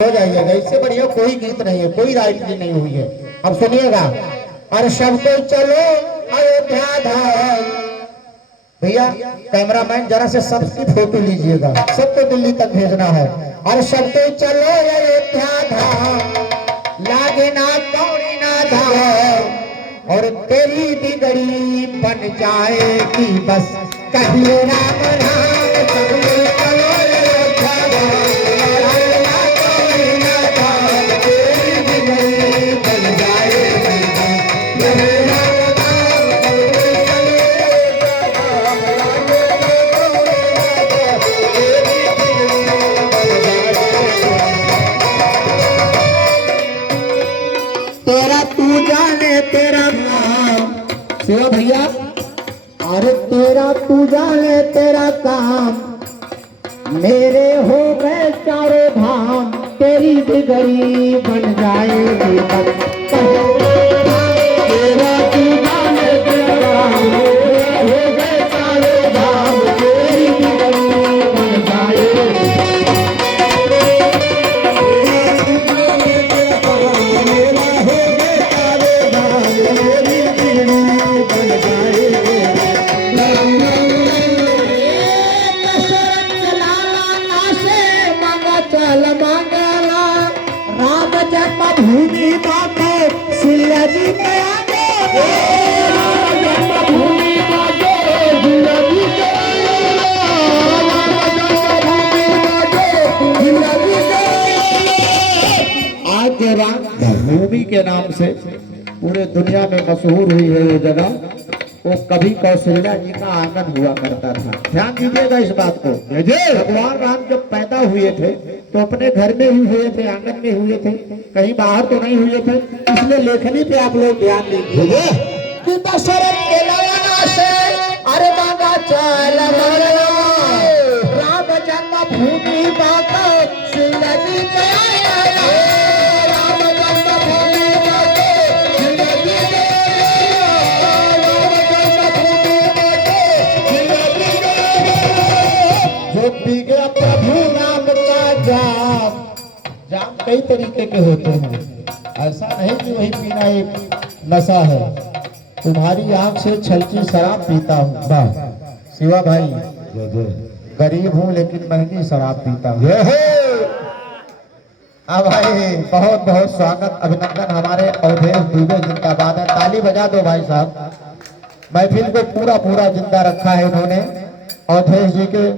हो जाइएगा। इससे बढ़िया कोई गीत नहीं है, कोई राइटिंग नहीं हुई है। अब सुनिएगा। और सबको चलो अयोध्या धाम। भैया कैमरामैन जरा से सबकी फोटो लीजिएगा, सबको दिल्ली तक भेजना है। और सबको चलो अयोध्या धाम, लागे ना कौड़ी ना धाम, और तेरी बिगड़ी बन जाएगी बस कहिए राम नाम। तेरा तू जाने तेरा काम शिवा भैया, अरे तेरा तू जाने तेरा काम, मेरे हो गए चारों धाम, तेरी बिगड़ी बन जाएगी तेरा तू जाने तेरा काम, मेरे हो गए चारों धाम, तेरी बिगड़ी बन जाएगी। भूमि बाटे सिया जी के आगे, भूमि बाटे सिया जी के आज राम भूमि के नाम से पूरे दुनिया में मशहूर हुई है वो जगह। वो कभी कौशल्या जी का आंगन हुआ करता था। ध्यान दीजिएगा इस बात को। भगवान राम जब पैदा हुए थे तो अपने घर में ही हुए थे, आंगन में हुए थे, कहीं बाहर तो नहीं हुए थे। इसलिए लेखनी पे आप लोग ध्यान दीजिए। दशरथ के ललना से अरे बाबा चल राम जन्म भूमि बाका सिया जी के गया प्रभु नाम का जाम। जाम कई तरीके के होते हैं, ऐसा नहीं कि वही पीना एक नशा है। तुम्हारी आंख से छलकी शराब पीता हूँ। वाह शिवा भाई, गरीब हूँ लेकिन महंगी शराब पीता हूँ। हाँ भाई, बहुत बहुत स्वागत अभिनंदन। हमारे अवधेश दुबे जिंदाबाद है। ताली बजा दो भाई साहब। महफिल को पूरा पूरा जिंदा रखा है इन्होंने अवधेश जी के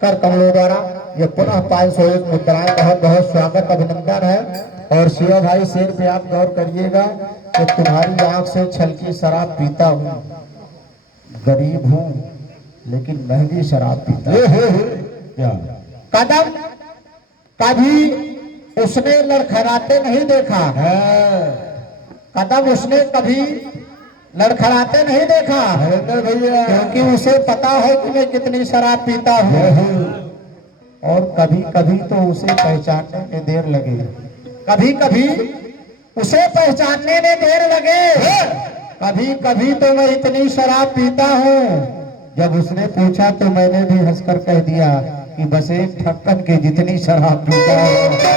कर कमलों द्वारा। ये पुनः 501 मुद्राएं। बहुत बहुत स्वागत अभिनंदन है। और शिवा भाई शेर पे आप गौर करिएगा कि तुम्हारी आंख से छलकी शराब पीता हूँ, गरीब हूँ लेकिन महंगी शराब पीता हूँ। कदम कभी उसने लड़खड़ाते नहीं देखा, कदम उसने कभी लड़खड़ाते नहीं देखा भैया, क्योंकि उसे पता है कि मैं कितनी शराब पीता हूँ। और कभी कभी तो उसे पहचानने में देर लगे, कभी कभी उसे पहचानने में देर लगे, कभी कभी तो मैं इतनी शराब पीता हूँ। जब उसने पूछा तो मैंने भी हंसकर कह दिया कि बस एक ढक्कन के जितनी शराब पीता हूँ।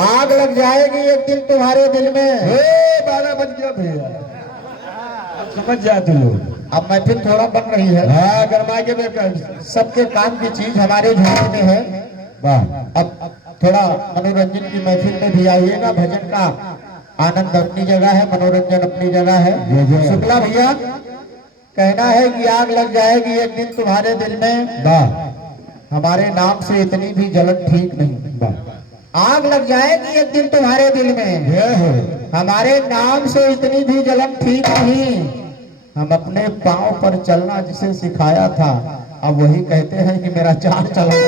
आग लग जाएगी एक दिन तुम्हारे दिल में। 12 बज गया भैया, समझ जाते लोग। अब महफिल थोड़ा बन रही है। हाँ गरमा के बेकार सबके काम की चीज हमारे झोंके में है। वाह, अब थोड़ा मनोरंजन की महफिल में भी आइएगा। भजन का आनंद अपनी जगह है, मनोरंजन अपनी जगह है। शुक्ला भैया कहना है कि आग लग जाएगी एक दिन तुम्हारे दिल में। वाह, हमारे नाम से इतनी भी जलन ठीक नहीं। आग लग जाएगी एक दिन तुम्हारे दिल में, हमारे नाम से इतनी भी जलन ठीक नहीं। हम अपने पांव पर चलना जिसे सिखाया था, अब वही कहते हैं कि मेरा चाल चलन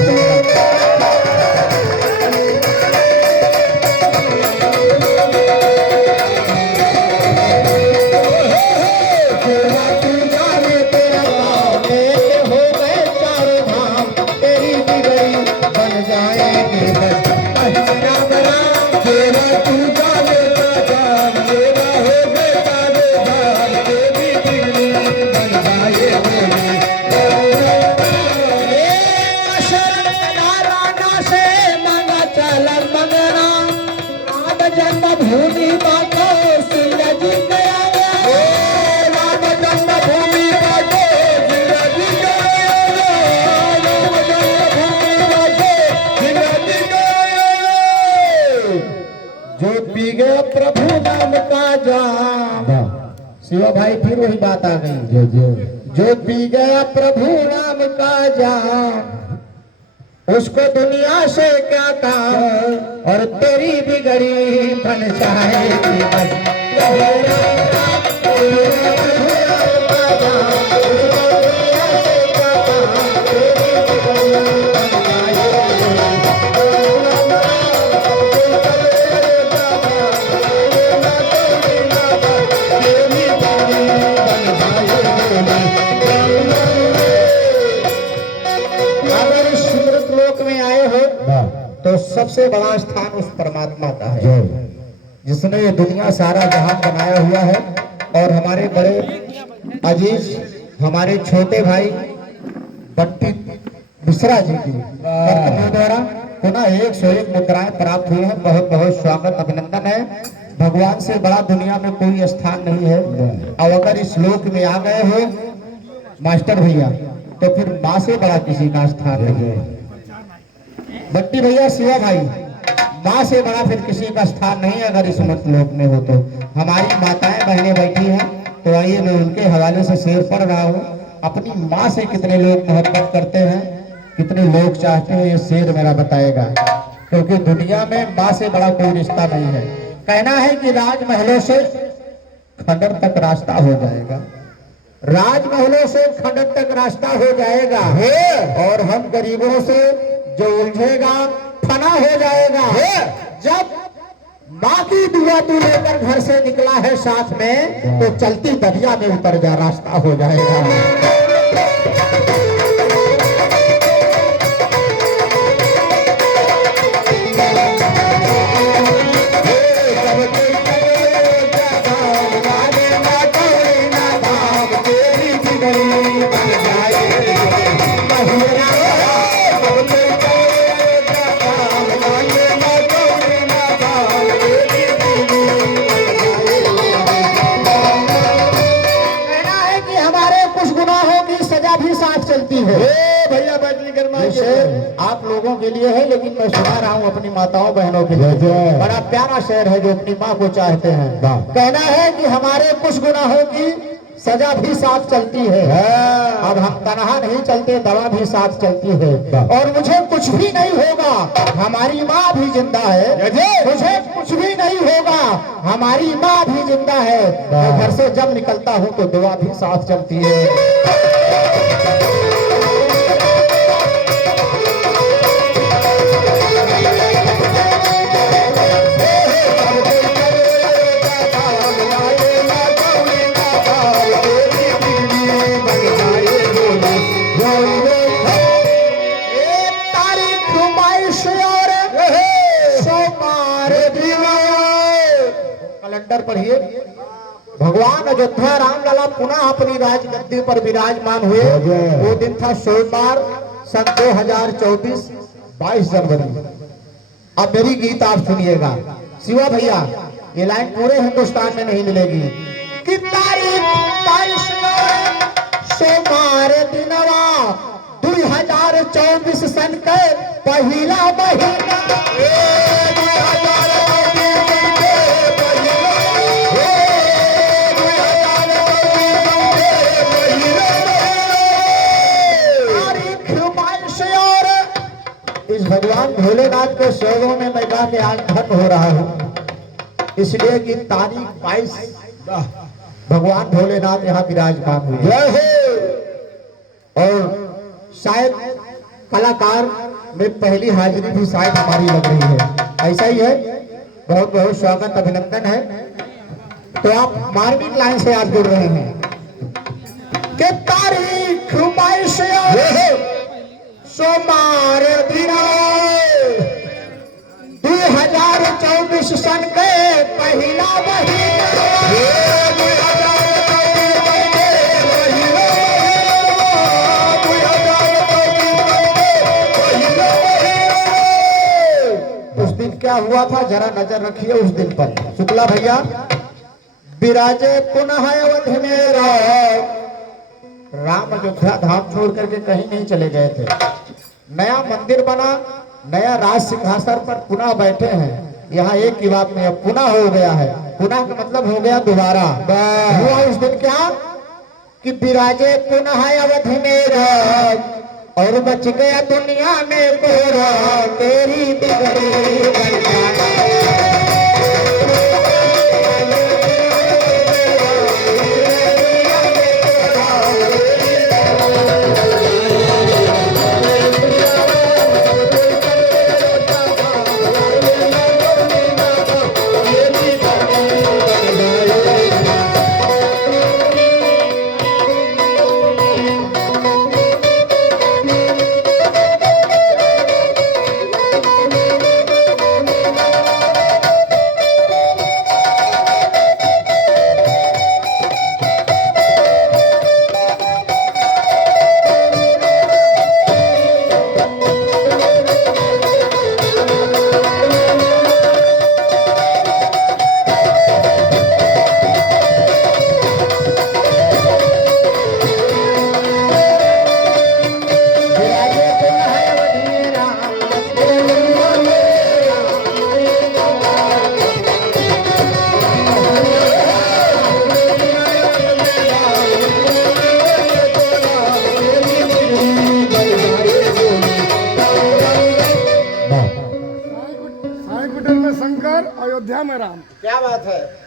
भूमि बाटो सिया जी गया राम जन्मभूमि बाटो सिया जी गया राम जन्मभूमि बाटो सिया जी गया जो पी गया प्रभु नाम का जाम। शिवा भाई फिर वही बात आ गई, जो पी गया प्रभु नाम का जाम उसको दुनिया से क्या काम और तेरी बिगड़ी बन जाएगी बस। अगर इस सुमृत लोक में आए हो तो सबसे बड़ा स्थान उस परमात्मा का है जिसने ये दुनिया सारा जहान बनाया हुआ है। और हमारे बड़े अजीज हमारे छोटे भाई बट्टी मिश्रा जी की कर्तव्यों द्वारा पुनः 101 मुद्राएं प्राप्त हुई हैं। बहुत बहुत स्वागत अभिनंदन है। भगवान से बड़ा दुनिया में कोई स्थान नहीं है। और अगर इस लोक में आ गए हो मास्टर भैया तो फिर माँ से बड़ा किसी का स्थान नहीं है। बट्टी भैया शिवा भाई माँ से बड़ा फिर किसी का स्थान नहीं है अगर इस मत लोक में हो तो। हमारी माताएं बहनें बैठी हैं तो आइए मैं उनके हवाले से शेर पढ़ रहा हूँ। अपनी माँ से कितने लोग मोहब्बत करते हैं, कितने लोग चाहते हैं, ये शेर मेरा बताएगा। क्योंकि दुनिया में माँ से बड़ा कोई रिश्ता नहीं है। कहना है कि राजमहलों से खंडर तक रास्ता हो जाएगा, राजमहलों से खंडर तक रास्ता हो जाएगा और हम गरीबों से जो उलझेगा फना हो जाएगा। जब माँ की दुआ तू लेकर घर से निकला है साथ में तो चलती दरिया में उतर जा, रास्ता हो जाएगा। भैया आप लोगों के लिए है लेकिन मैं सुना रहा हूँ अपनी माताओं बहनों के लिए। बड़ा प्यारा शेर है जो अपनी माँ को चाहते हैं। कहना है कि हमारे कुछ गुनाहों की सजा भी साथ चलती है। अब हम तनहा नहीं चलते, दवा भी साथ चलती है। और मुझे कुछ भी नहीं होगा, हमारी माँ भी जिंदा है। मुझे कुछ भी नहीं होगा, हमारी माँ भी जिंदा है। मैं घर से जब निकलता हूँ तो दुआ भी साथ चलती है। कैलेंडर पढ़िए, भगवान अयोध्या रामलला पुनः अपनी राजगद्दी पर विराजमान हुए। वो दिन था सोमवार सन 2024 22 जनवरी। अब मेरी गीत आप सुनिएगा। शिवा भैया ये लाइन पूरे हिंदुस्तान में नहीं मिलेगी कि तारीख 22 सोमवार दिनवा 2024 सन के पहला महीना। इस भगवान भोलेनाथ के शोरों में मैं गा के आज धन हो रहा हूँ, इसलिए कि तारीख 22 भगवान भोलेनाथ यहाँ विराजमान हुए। और शायद कलाकार में पहली हाजिरी भी शायद हमारी लग रही है। ऐसा ही है, बहुत बहुत स्वागत अभिनंदन है। तो आप मार्मिक लाइन से आज जुड़ रहे हैं कि तारीख 22 सोमवार दिन 2024 सन के पहला महीना। उस दिन क्या क्या हुआ था जरा नजर रखिए उस दिन पर। शुक्ला भैया, विराजे पुनः अवध में राम अयोध्या धाम छोड़ करके कहीं नहीं चले गए थे। नया मंदिर बना, नया राज सिंहासन पर पुनः बैठे हैं। यहाँ एक ही बात में, अब पुनः हो गया है। पुनः का मतलब हो गया दोबारा। हुआ उस दिन क्या कि विराजे पुनः अवध में और बच गया दुनिया में पूरा तेरी बिगड़ी बरसाना। साईं कुटीर में शंकर, अयोध्या में राम। क्या बात है।